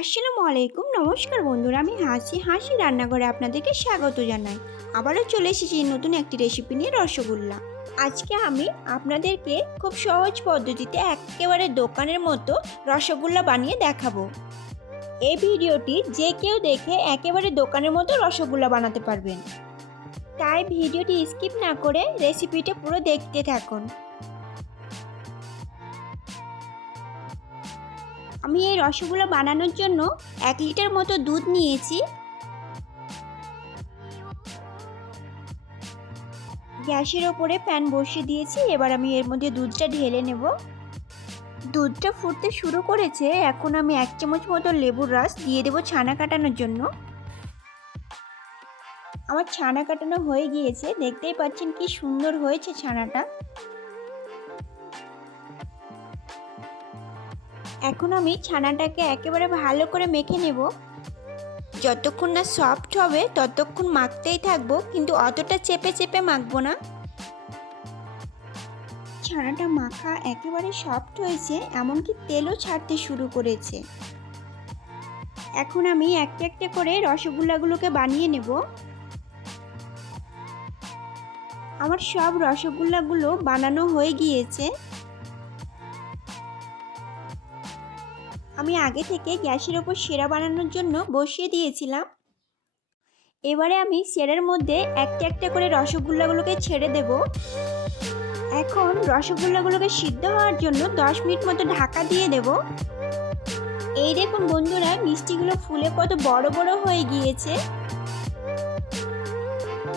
আসসালামু আলাইকুম। নমস্কার বন্ধুরা, আমি হাসি রান্নাঘরে আপনাদেরকে স্বাগত জানাই। আবারও চলে এসেছি নতুন একটি রেসিপি নিয়ে, রসগোল্লা। আজকে আমি আপনাদেরকে খুব সহজ পদ্ধতিতে একেবারে দোকানের মতো রসগোল্লা বানিয়ে দেখাবো। এই ভিডিওটি যে কেউ দেখে একেবারে দোকানের মতো রসগোল্লা বানাতে পারবেন। তাই ভিডিওটি স্কিপ না করে রেসিপিটা পুরো দেখতে থাকুন। আমি এই রসগোল্লা বানানোর জন্য 1 লিটার মতো দুধ নিয়েছি। গ্যাসের ওপরে প্যান বসিয়ে দিয়েছি। এবার আমি এর মধ্যে দুধটা ঢেলে নেব। দুধটা ফুটতে শুরু করেছে। এখন আমি 1 চামচ মতো লেবুর রস দিয়ে দেব ছানা কাটানোর জন্য। আমার ছানা কাটানো হয়ে গিয়েছে, দেখতেই পাচ্ছেন কি সুন্দর হয়েছে ছানাটা। এখন আমি ছানাটাকে একেবারে ভালো করে মেখে নেব। যতক্ষণ না সফট হবে ততক্ষণ মাখতেই থাকবো, কিন্তু অতটা চেপে চেপে মাখবো না। ছানাটা মাখা একেবারে সফট হয়েছে, এমনকি তেলও ছাড়তে শুরু করেছে। এখন আমি একটা একটা করে রসগোল্লাগুলোকে বানিয়ে নেব। আমার সব রসগোল্লাগুলো বানানো হয়ে গিয়েছে। আমি আগে থেকে গ্যাসের ওপর সেরা বানানোর জন্য বসিয়ে দিয়েছিলাম। এবারে আমি সেরার মধ্যে একটা একটা করে রসগোল্লাগুলোকে ছেড়ে দেব। এখন রসগোল্লাগুলোকে সিদ্ধ হওয়ার জন্য 10 মিনিট মতো ঢাকা দিয়ে দেব। এই দেখুন বন্ধুরা, মিষ্টিগুলো ফুলে কত বড় বড় হয়ে গিয়েছে।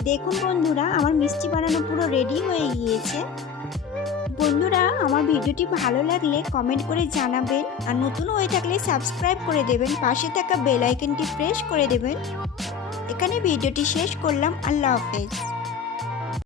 দেখুন বন্ধুরা, আমার মিষ্টি বানানো পুরো রেডি হয়ে গিয়েছে। বন্ধুরা, আমার ভিডিওটি ভালো লাগলে কমেন্ট করে জানাবেন, আর নতুন হয়ে থাকলে সাবস্ক্রাইব করে দেবেন, পাশে থাকা বেল আইকনটি প্রেস করে দেবেন। এখানে ভিডিওটি শেষ করলাম। আল্লাহ হাফেজ।